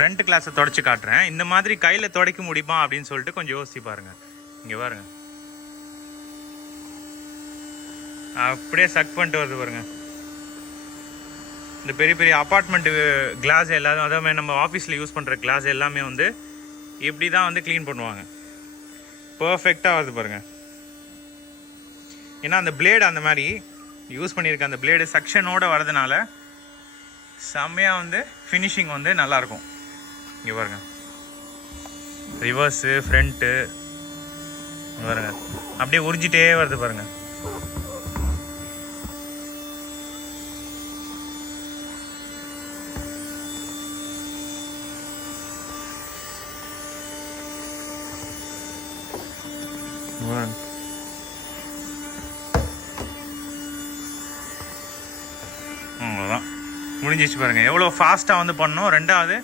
Front கிளாஸை தொடச்சி காட்டுறேன். இந்த மாதிரி கையில் துடைக்க முடியுமா அப்படின்னு சொல்லிட்டு கொஞ்சம் யோசிச்சு பாருங்க. இங்கே பாருங்க, அப்படியே சக் பண்ணிட்டு வருது பாருங்க. இந்த பெரிய பெரிய அப்பார்ட்மெண்ட்டு கிளாஸ் எல்லாரும், அதாவது நம்ம ஆஃபீஸில் யூஸ் பண்ணுற கிளாஸ் எல்லாமே வந்து இப்படி தான் வந்து க்ளீன் பண்ணுவாங்க. பர்ஃபெக்டாக வருது பாருங்கள். ஏன்னா அந்த பிளேடு அந்த மாதிரி யூஸ் பண்ணியிருக்க அந்த பிளேடு செக்ஷனோடு வரதுனால செம்மையாக வந்து ஃபினிஷிங் வந்து நல்லாயிருக்கும். இங்கே பாருங்கள், ரிவர்ஸு ஃப்ரண்ட்டு பாருங்கள், அப்படியே உறிஞ்சிட்டே வருது பாருங்கள். அவ்வளோதான் முடிஞ்சிச்சு பாருங்கள். எவ்வளோ ஃபாஸ்ட்டாக வந்து பண்ணோம். ரெண்டாவது